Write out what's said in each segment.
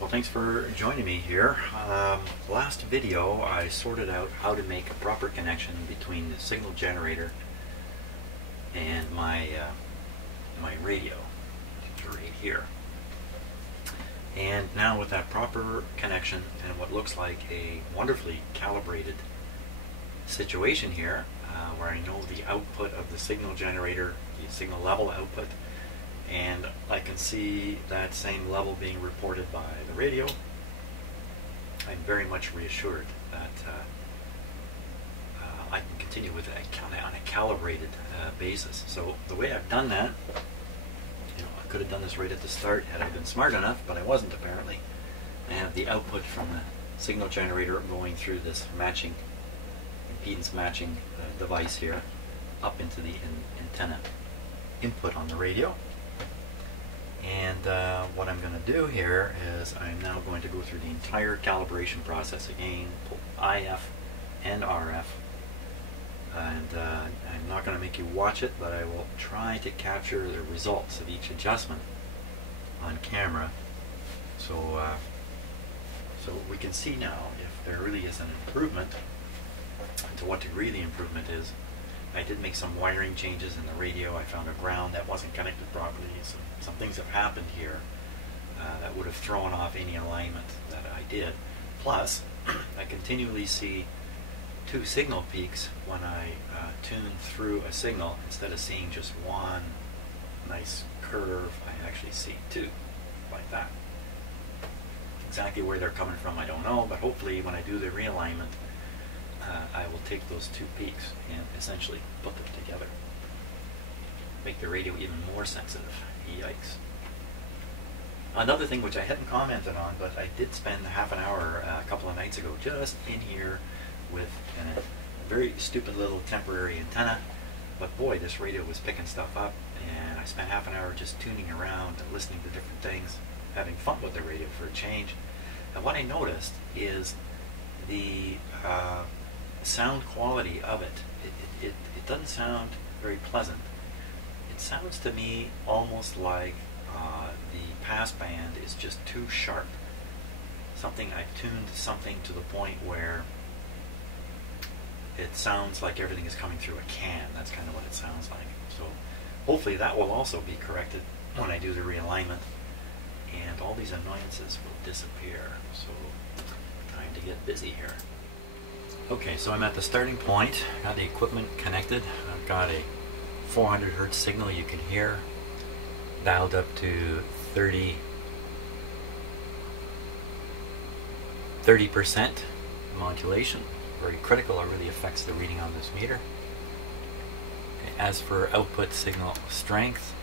Well, thanks for joining me here. Last video I sorted out how to make a proper connection between the signal generator and my radio, right here. And now with that proper connection and what looks like a wonderfully calibrated situation here, where I know the output of the signal generator, the signal level output, and I can see that same level being reported by the radio, I'm very much reassured that I can continue with it on a calibrated basis. So the way I've done that, I could have done this right at the start had I been smart enough, but I wasn't apparently. I have the output from the signal generator going through this matching, impedance matching device here, up into the antenna input on the radio. And what I'm going to do here is I'm now going to go through the entire calibration process again, pull IF and RF. And I'm not going to make you watch it, but I will try to capture the results of each adjustment on camera. So we can see now if there really is an improvement, and to what degree the improvement is. I did make some wiring changes in the radio. I found a ground that wasn't connected properly. Some things have happened here that would have thrown off any alignment that I did. Plus, I continually see two signal peaks when I tune through a signal. Instead of seeing just one nice curve, I actually see two, like that. Exactly where they're coming from, I don't know, but hopefully when I do the realignment, I will take those two peaks and essentially put them together. Make the radio even more sensitive. Yikes. Another thing which I hadn't commented on, but I did spend half an hour a couple of nights ago just in here with a very stupid little temporary antenna, but boy, this radio was picking stuff up, and I spent half an hour just tuning around and listening to different things, having fun with the radio for a change. And what I noticed is the sound quality of it. It doesn't sound very pleasant. It sounds to me almost like the passband is just too sharp. I've tuned something to the point where it sounds like everything is coming through a can. That's kind of what it sounds like. So hopefully that will also be corrected when I do the realignment, and all these annoyances will disappear. So time to get busy here. Okay, so I'm at the starting point. Got the equipment connected. I've got a 400 hertz signal you can hear, dialed up to 30% modulation. Very critical. It really affects the reading on this meter. Okay, as for output signal strength,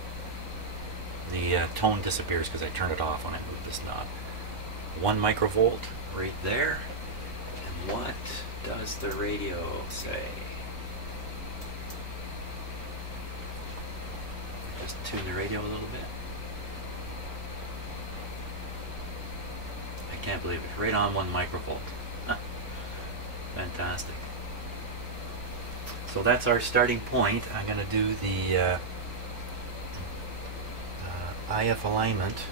the tone disappears because I turned it off when I moved this knob. 1 microvolt right there. And what does the radio say? Just tune the radio a little bit. I can't believe it. Right on 1 microvolt. Huh. Fantastic. So that's our starting point. I'm going to do the IF alignment,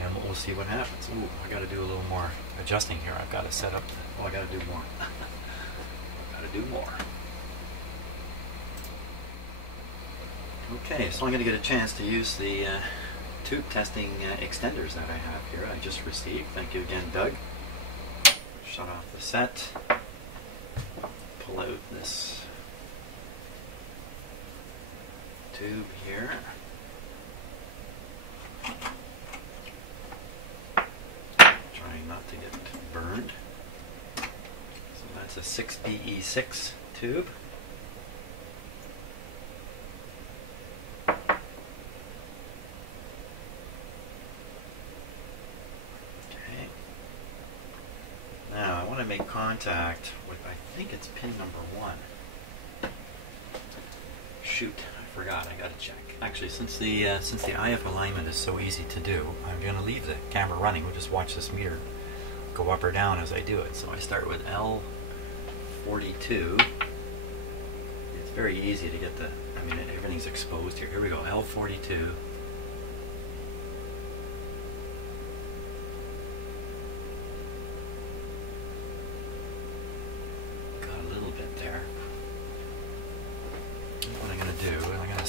and we'll see what happens. Ooh, I got to do a little more adjusting here. I've got to set up. Oh, I got to do more. Got to do more. Okay, so I'm going to get a chance to use the tube testing extenders that I have here. I just received. Thank you again, Doug. Shut off the set. Pull out this tube here. Trying not to get burned. So that's a 6PE6 tube. Now I want to make contact with, I think it's pin number 1. Shoot, I forgot, I gotta check. Actually, since the IF alignment is so easy to do, I'm gonna leave the camera running. We'll just watch this meter go up or down as I do it. So I start with L42. It's very easy to get the, I mean, everything's exposed here. Here we go, L42.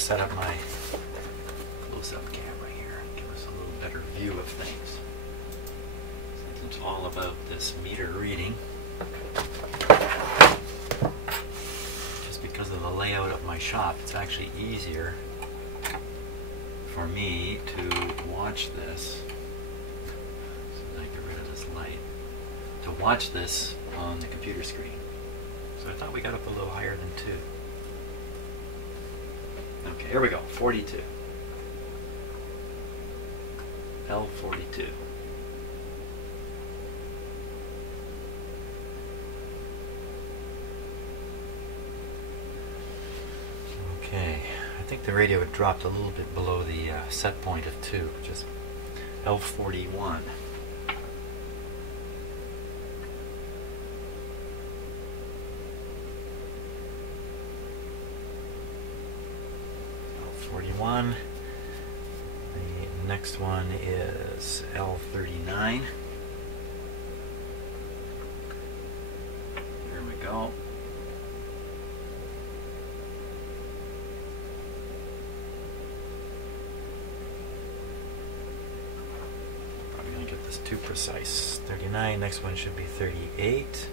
set up my close-up camera here, give us a little better view of things. Since it's all about this meter reading, just because of the layout of my shop, it's actually easier for me to watch this. So I get rid of this light. To watch this on the computer screen. So I thought we got up a little higher than 2. Okay, here we go. 42. L42. Okay, I think the radio had dropped a little bit below the set point of 2, which is L41. L41. The next one is L39. There we go. Probably going to get this too precise. 39. Next one should be 38.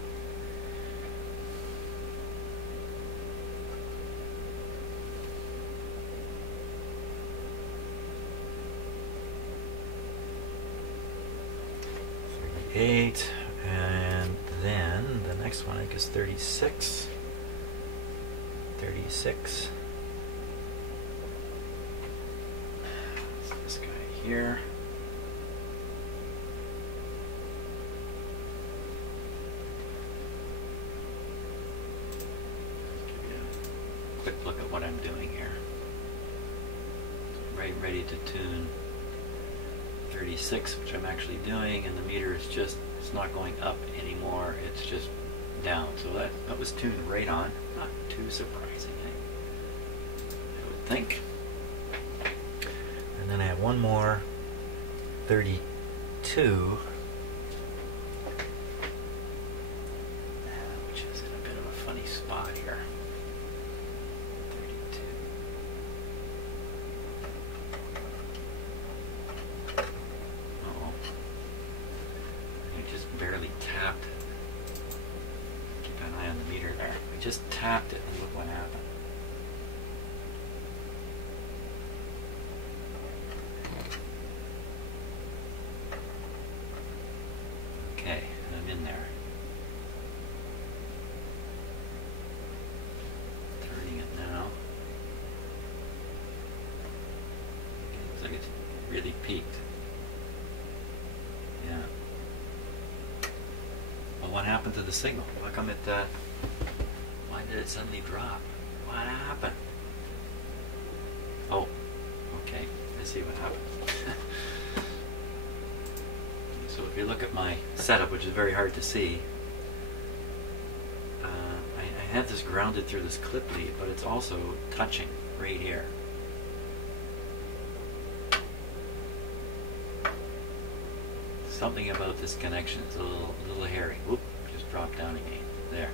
And then the next one I think is 36. 36. This guy here. Give you a quick look at what I'm doing here. Right, ready to tune 36, which I'm actually doing, and the meter is just, it's not going up anymore, it's just down. So that was tuned right on. Not too surprising, I would think. And then I have one more 32, which is in a bit of a funny spot here. 32. Barely tapped. Keep an eye on the meter there. I just tapped it and look what happened. Okay, I'm in there. Turning it now. Okay, looks like it's really peaked. Yeah. What happened to the signal? How come it, why did it suddenly drop? What happened? Oh, okay, I see what happened. So if you look at my setup, which is very hard to see, I have this grounded through this clip lead, but it's also touching right here. Something about this connection is a little hairy. Whoop, just dropped down again. There.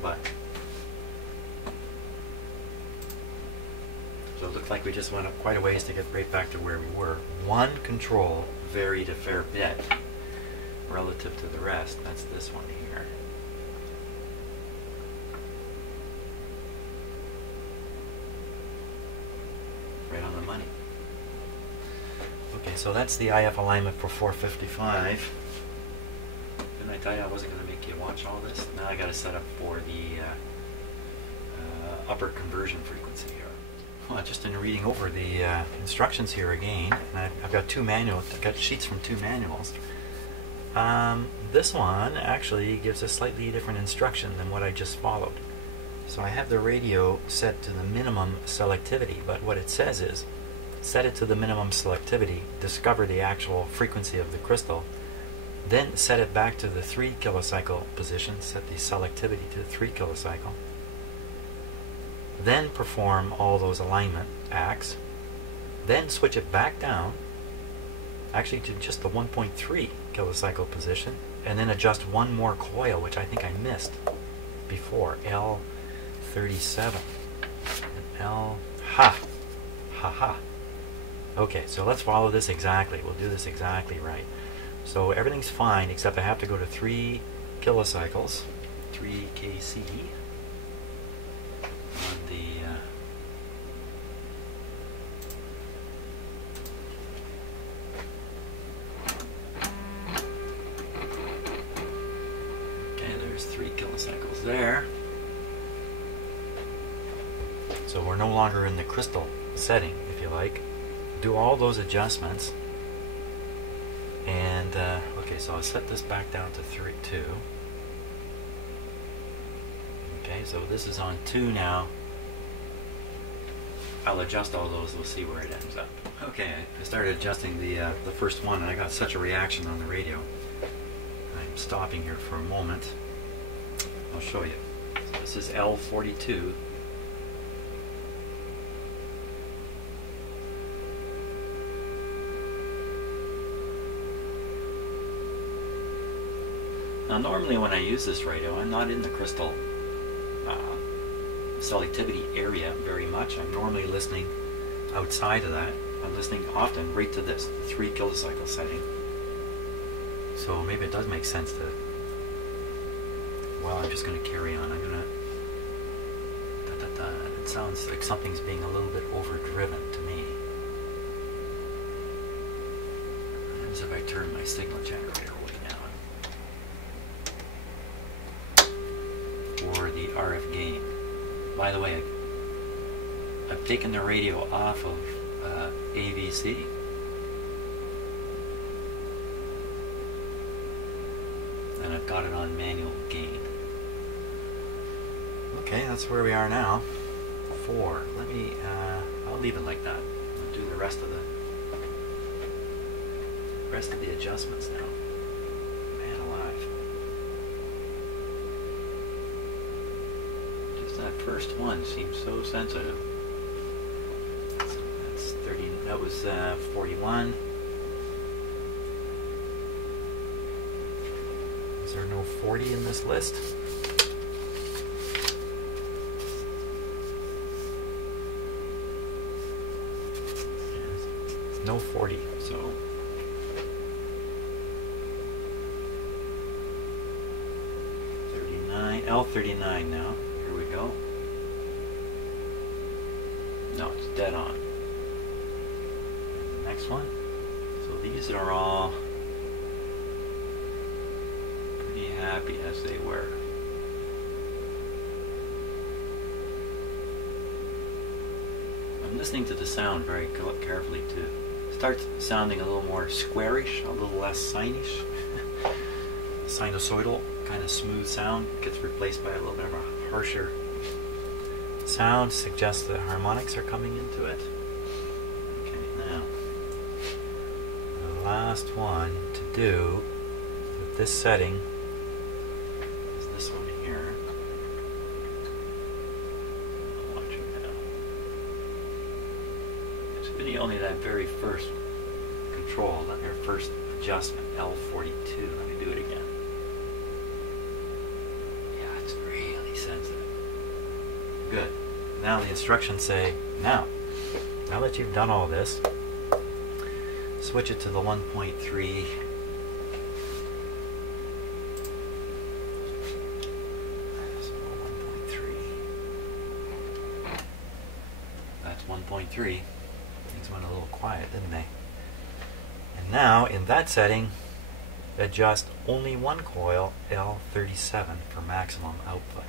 But so it looked like we just went up quite a ways to get right back to where we were. One control varied a fair bit relative to the rest. That's this one here. Right on the money. Okay, so that's the IF alignment for 455. Didn't I tell you I wasn't going to make you watch all this? Now I got to set up for the upper conversion frequency here. Well, just in reading over the instructions here again, and I've got 2 manuals. I've got sheets from 2 manuals. This one actually gives a slightly different instruction than what I just followed. So I have the radio set to the minimum selectivity, but what it says is, set it to the minimum selectivity, discover the actual frequency of the crystal, then set it back to the 3 kilocycle position, set the selectivity to 3 kilocycle, then perform all those alignment acts, then switch it back down, actually to just the 1.3 kilocycle position, and then adjust one more coil, which I think I missed before, L37. L, ha, ha, ha. Okay, so let's follow this exactly. We'll do this exactly right. So everything's fine, except I have to go to 3 kilocycles, 3 kc on the okay, there's 3 kilocycles there. So we're no longer in the crystal setting, if you like. Do all those adjustments, and okay, so I'll set this back down to 2. Okay, so this is on 2 now. I'll adjust all those. We'll see where it ends up. Okay, I started adjusting the first one, and I got such a reaction on the radio. I'm stopping here for a moment. I'll show you. So this is L42. Now normally when I use this radio, I'm not in the crystal selectivity area very much. I'm normally listening outside of that. I'm listening often right to this, the 3 kilocycle setting. So maybe it does make sense to, well, I'm just going to carry on. I'm going to, it sounds like something's being a little bit overdriven to me. As if I turn my signal generator way down. Or the RF gain. By the way, I've taken the radio off of AVC. And I've got it on manual gain. Okay, that's where we are now. 4. Let me, I'll leave it like that. I'll do the rest of the adjustments now. Man alive. That first one seems so sensitive. So that's 30. That was 41. Is there no 40 in this list? Yes. No 40. So L39 now. Here we go. No, it's dead on. And the next one. So these are all pretty happy as they were. I'm listening to the sound very carefully too. It starts sounding a little more squarish, a little less sinish. Sinusoidal kind of smooth sound gets replaced by a little bit of a harsher sound. Suggests that harmonics are coming into it. Okay, now the last one to do with this setting is this one here. I'll watch it now. It's really only that very first control, that your first adjustment, L42. Let me do it again. Good. Now the instructions say, now that you've done all this, switch it to the 1.3. That's 1.3. Things went a little quiet, didn't they? And now, in that setting, adjust only one coil, L37, for maximum output.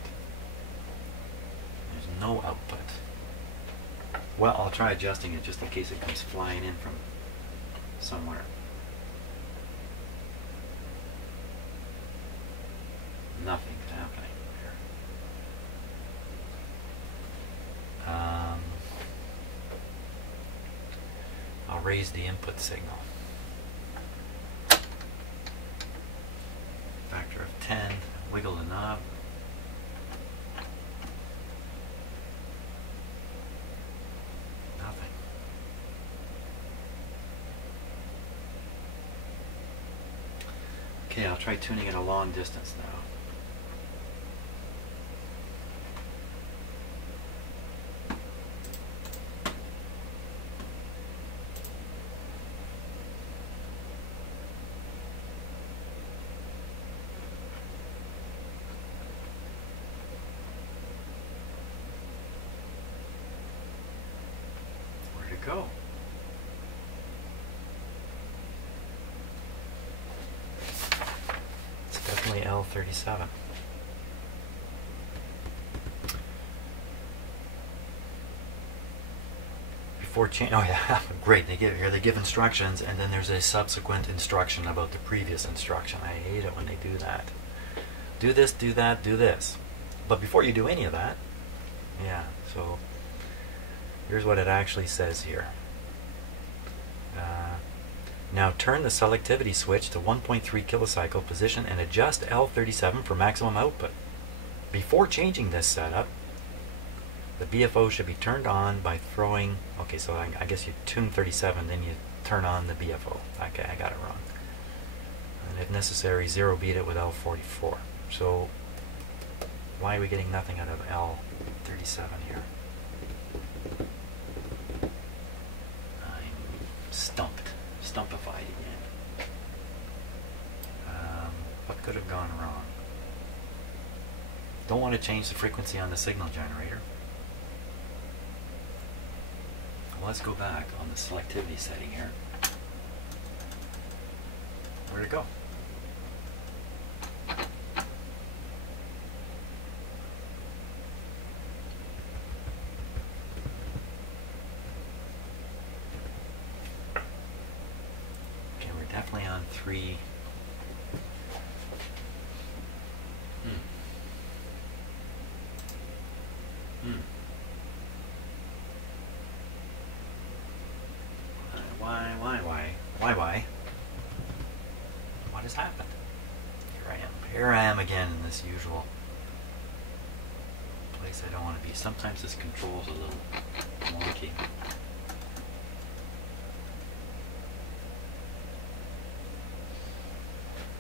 No output. Well, I'll try adjusting it just in case it comes flying in from somewhere. Nothing's happening here. I'll raise the input signal. Factor of 10. Wiggle the knob. Okay, I'll try tuning it a long distance now. go. It's definitely L37. Before change, oh yeah, great. They give instructions, and then there's a subsequent instruction about the previous instruction. I hate it when they do that. Do this, do that, do this. But before you do any of that, yeah. So here's what it actually says here. Now turn the selectivity switch to 1.3 kilocycle position and adjust L37 for maximum output. Before changing this setup, the BFO should be turned on by throwing, okay, so I guess you tune 37, then you turn on the BFO. Okay, I got it wrong. And if necessary, zero beat it with L44. So why are we getting nothing out of L37 here? I'm stumpified again. What could have gone wrong? Don't want to change the frequency on the signal generator. Let's go back on the selectivity setting here. Where'd it go? Okay, we're definitely on 3. Why? What has happened? Here I am again in this usual place I don't want to be. Sometimes this control's a little wonky.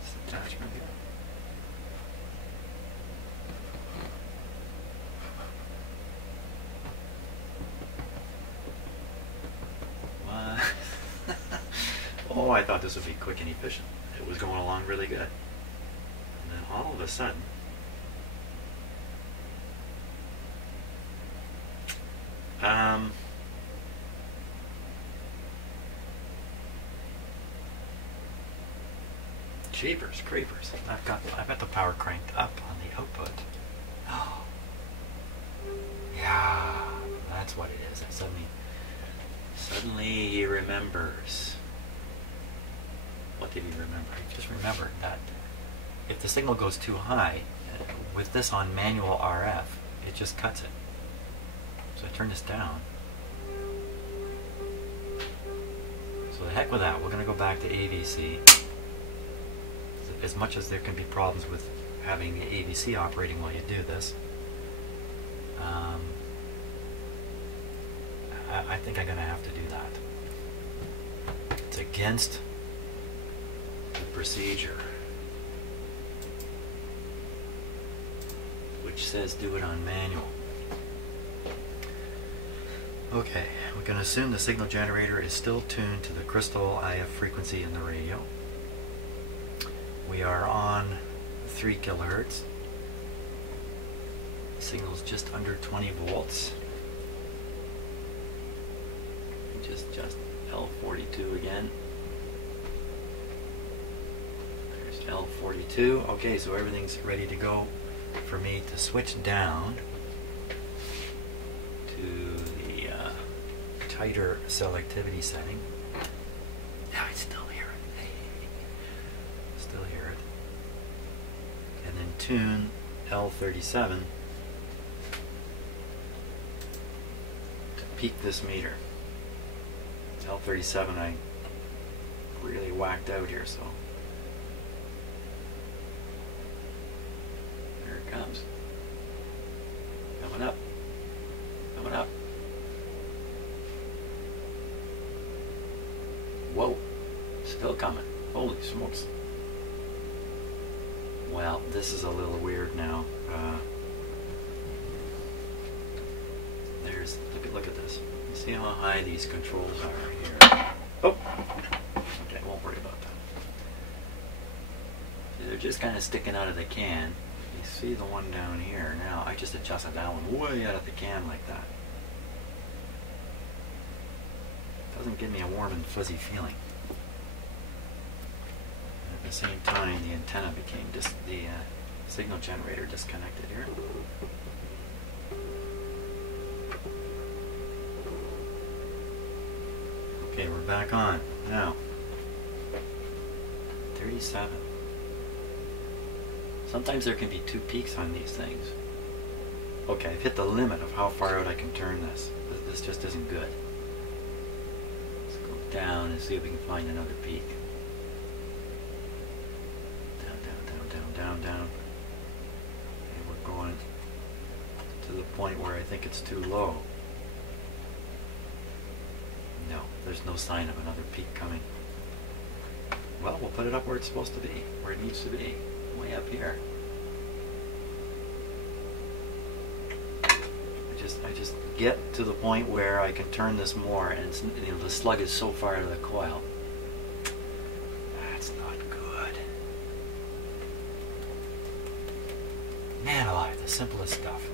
This attachment here. Oh, I thought this would be quick and efficient. It was going along really good. And then all of a sudden, jeepers creepers. I've got the power cranked up on the output. Oh. Yeah, that's what it is. Suddenly he remembers. What did he remember? He just remembered that if the signal goes too high, with this on manual RF, it just cuts it. So I turn this down. So the heck with that. We're going to go back to AVC. As much as there can be problems with having the AVC operating while you do this, I think I'm going to have to do that. It's against the procedure, which says do it on manual. Okay, we can assume the signal generator is still tuned to the crystal IF frequency in the radio. We are on 3 kilohertz. The signal's just under 20 volts. Just L42 again. There's L42. Okay, so everything's ready to go for me to switch down to the tighter selectivity setting. Now I still hear it. Still hear it. And then tune L37 to peak this meter. L37 I really whacked out here, so there it comes. Coming up. Coming up. Whoa. Still coming. Holy smokes. Well, this is a little weird now. Look at this. You see how high these controls are here? Oh! Okay, won't worry about that. They're just kind of sticking out of the can. You see the one down here. Now, I just adjusted that one way out of the can like that. doesn't give me a warm and fuzzy feeling. And at the same time, the antenna became the signal generator disconnected here. Okay, we're back on now. 37. Sometimes there can be two peaks on these things. Okay, I've hit the limit of how far out I can turn this. This just isn't good. Let's go down and see if we can find another peak. Down, down, down, down, down, down. And we're going to the point where I think it's too low. No, there's no sign of another peak coming. Well, we'll put it up where it's supposed to be, where it needs to be, way up here. I just get to the point where I can turn this more, and it's, you know, the slug is so far out of the coil. That's not good. Man alive, the simplest stuff.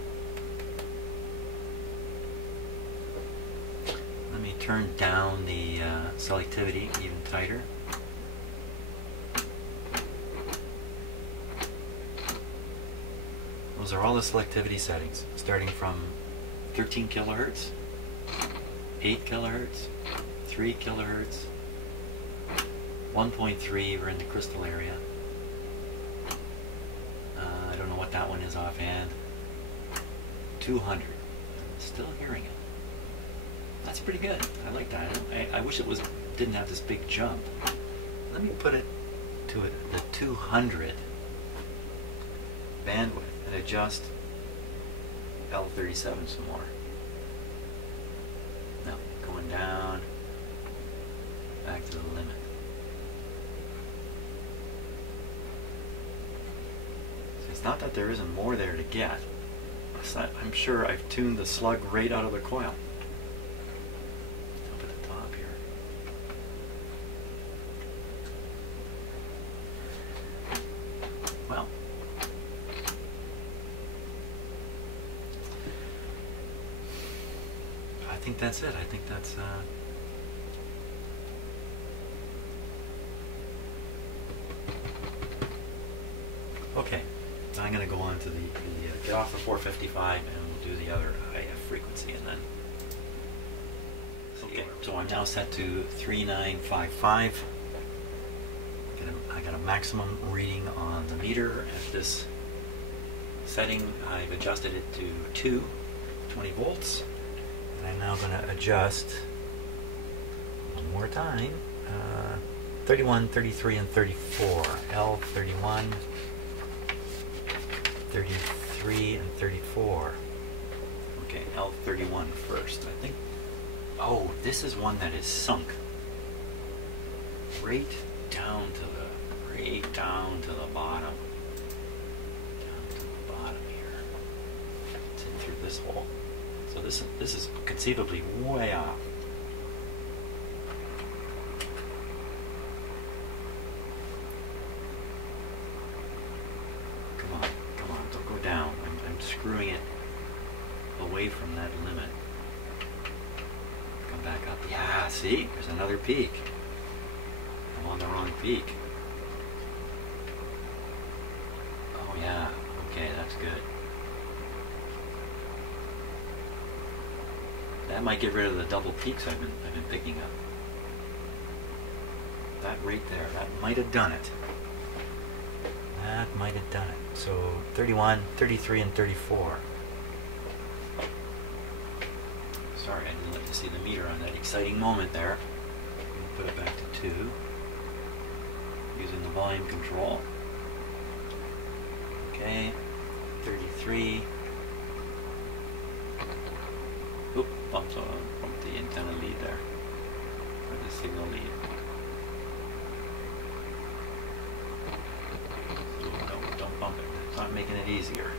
Let me turn down the selectivity even tighter. Those are all the selectivity settings, starting from 13 kilohertz, 8 kilohertz, 3 kilohertz, 1.3, we're in the crystal area. I don't know what that one is offhand. 200, I'm still hearing it. That's pretty good, I like that. I wish it didn't have this big jump. Let me put it to the 200 bandwidth and adjust L37 some more. No, going down, back to the limit. So it's not that there isn't more there to get. I'm sure I've tuned the slug right out of the coil. Up at the top here. Well, I think that's it. I think that's okay. So I'm going to go on to the get off the 455 and we'll do the other IF frequency, and then okay. So I'm now set to 3955. I got a maximum reading on the meter at this setting. I've adjusted it to 20 volts. And I'm now going to adjust one more time, 31, 33, and 34. L31, 33, and 34. Okay, L31 first. I think, oh, this is one that is sunk right down to the bottom. Down to the bottom here. It's in through this hole. So this is conceivably way off. Come on, don't go down. I'm screwing it away from that limit. Come back up. Yeah, see? There's another peak. I'm on the wrong peak. Oh yeah, okay, that's good. That might get rid of the double peaks I've been picking up. That right there, that might have done it. That might have done it. So 31, 33, and 34. Sorry, I didn't like to see the meter on that exciting moment there. Put it back to 2. Using the volume control. Okay, 33. Oop, bumped the antenna lead there, or the signal lead. No, don't bump it. It's not making it easier.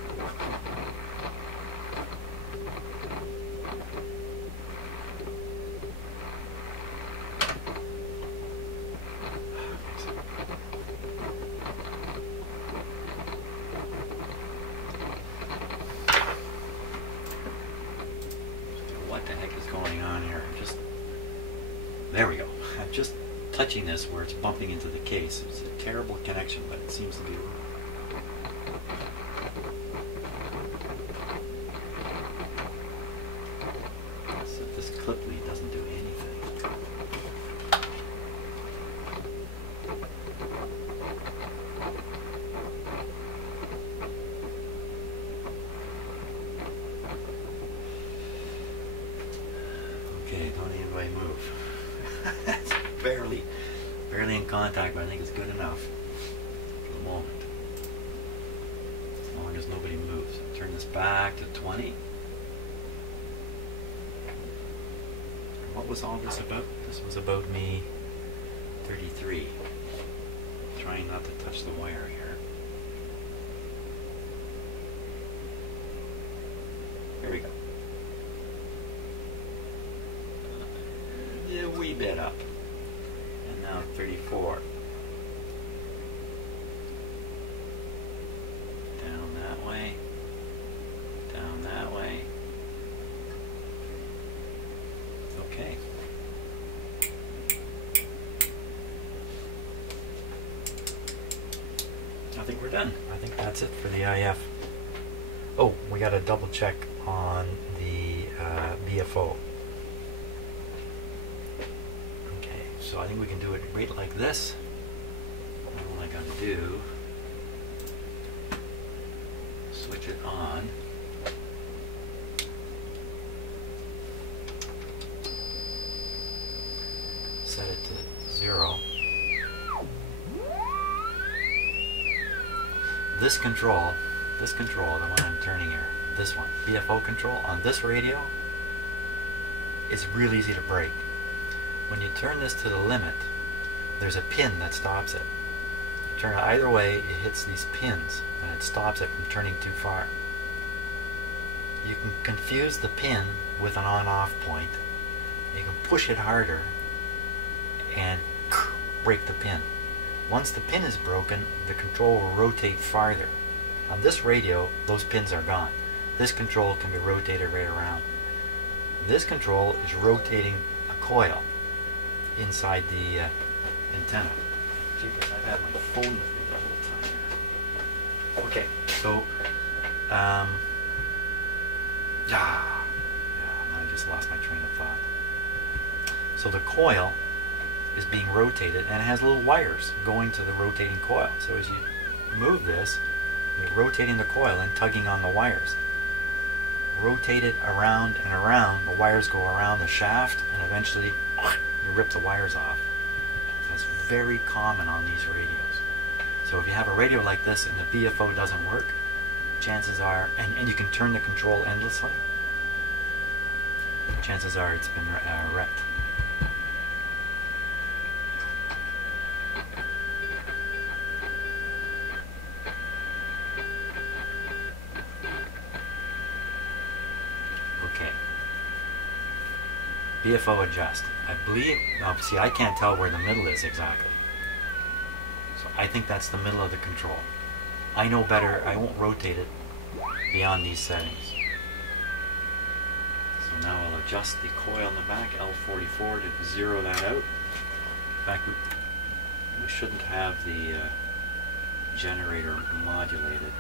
What the heck is going on here? I'm just There we go. I'm just touching this where it's bumping into the case. It's a terrible connection, but it seems to be. So this clip lead doesn't do anything. Okay, don't anybody move. It's barely in contact, but I think it's good enough for the moment. As long as nobody moves. Turn this back to 20. What was all this about? This was about me 33. Trying not to touch the wire here. There we go. A wee bit up. And now 34. Down that way. Down that way. Okay. I think we're done. I think that's it for the IF. Oh, we got to double check on the BFO. Okay, so I think we can do it right like this. All I got to do, switch it on. Set it to 0. This control, the one I'm turning here, this one, BFO control on this radio, is real easy to break. When you turn this to the limit, there's a pin that stops it. You turn it either way, it hits these pins and it stops it from turning too far. You can confuse the pin with an on-off point. You can push it harder and break the pin. Once the pin is broken, the control will rotate farther. On this radio, those pins are gone. This control can be rotated right around. This control is rotating a coil inside the antenna. Jeepers, I've had my phone with me the whole time here. Okay, so I just lost my train of thought. So the coil is being rotated and it has little wires going to the rotating coil. So as you move this, you're rotating the coil and tugging on the wires. Rotate it around and around, the wires go around the shaft and eventually you rip the wires off. That's very common on these radios. So if you have a radio like this and the BFO doesn't work, chances are, and you can turn the control endlessly, chances are it's been wrecked. BFO adjust. I believe, now see, I can't tell where the middle is exactly. So I think that's the middle of the control. I know better, I won't rotate it beyond these settings. So now I'll adjust the coil in the back, L44, to zero that out. In fact, we shouldn't have the generator modulated.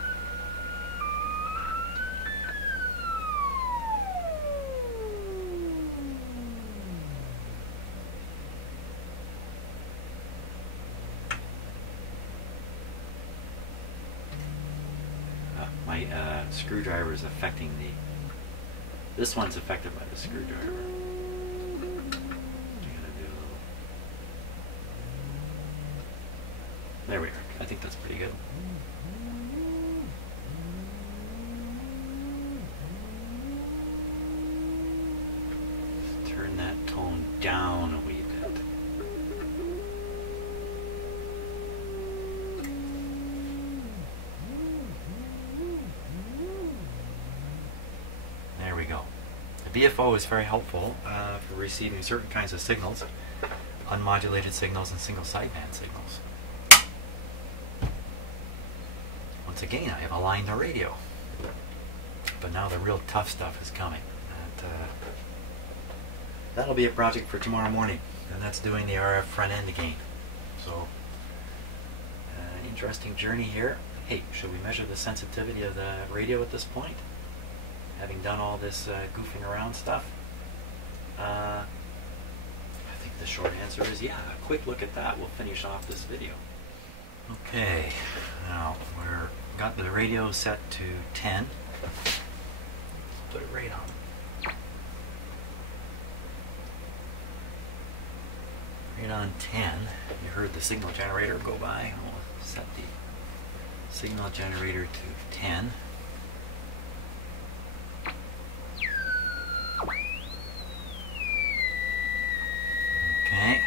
My screwdriver is affecting this one's affected by the screwdriver. There we are. I think that's pretty good. Turn that tone down a wee bit. There we go. The BFO is very helpful for receiving certain kinds of signals, unmodulated signals and single sideband signals. Once again, I have aligned the radio, but now the real tough stuff is coming. That'll be a project for tomorrow morning. and that's doing the RF front end again. So, interesting journey here. Hey, should we measure the sensitivity of the radio at this point? Having done all this goofing around stuff? I think the short answer is yeah. A quick look at that will finish off this video. Okay, now we're got the radio set to 10. Put it right on. Right on 10. You heard the signal generator go by. I'll set the signal generator to 10. Okay.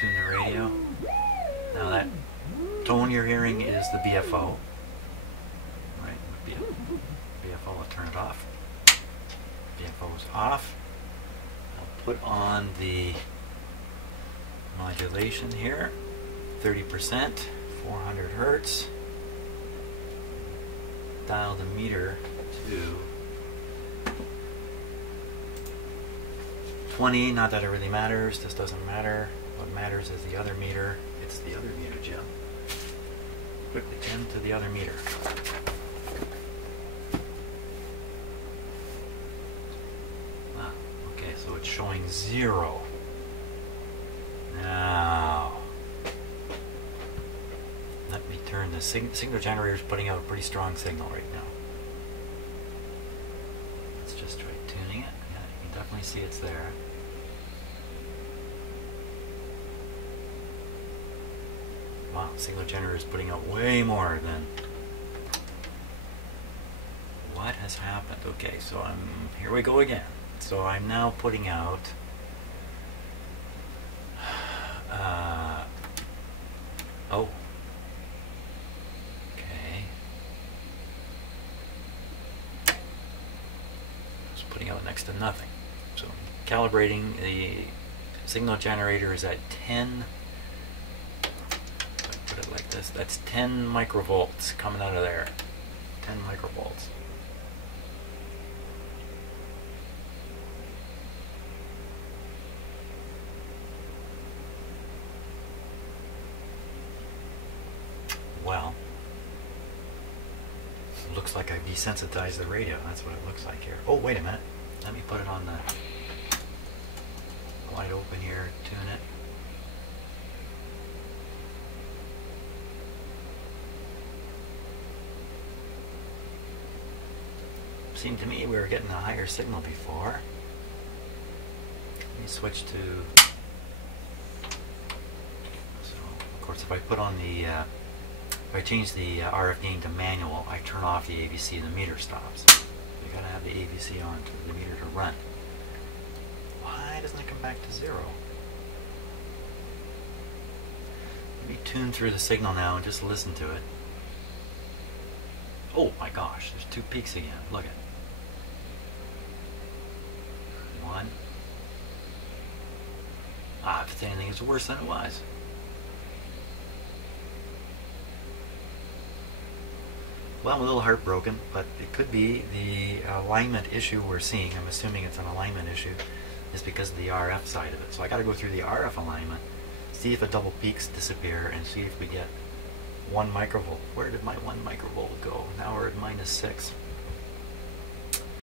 Tune the radio. Now that tone you're hearing is the BFO. Right, BFO, I'll turn it off. BFO is off. I'll put on the modulation here, 30%, 400 hertz. Dial the meter to 20, not that it really matters, this doesn't matter. What matters is the other meter. It's the other meter, Jim. Quickly, Jim, to the other meter. Ah, okay, so it's showing 0. Now, let me turn the signal generator is putting out a pretty strong signal right now. Let's just try tuning it. Yeah, you can definitely see it's there. Wow, signal generator is putting out way more than what has happened. Okay, so here we go again. So I'm now putting out oh, okay. Just putting out next to nothing. So calibrating the signal generator is at 10. Put it like this. That's 10 microvolts coming out of there. 10 microvolts. Well, it looks like I've desensitized the radio. That's what it looks like here. Oh, wait a minute. Let me put it on the wide open here, tune it. Seemed to me we were getting a higher signal before. Let me switch to, so of course if I put on the if I change the RF gain to manual, I turn off the AVC, the meter stops. You gotta have the AVC on for the meter to run. Why doesn't it come back to 0? Let me tune through the signal now and just listen to it. Oh my gosh, there's 2 peaks again. Look at it. 1. Ah, if it's anything, it's worse than it was. Well, I'm a little heartbroken, but it could be the alignment issue we're seeing. I'm assuming it's an alignment issue, is because of the RF side of it. So I got to go through the RF alignment, see if the double peaks disappear, and see if we get 1 microvolt. Where did my 1 microvolt go? Now we're at -6.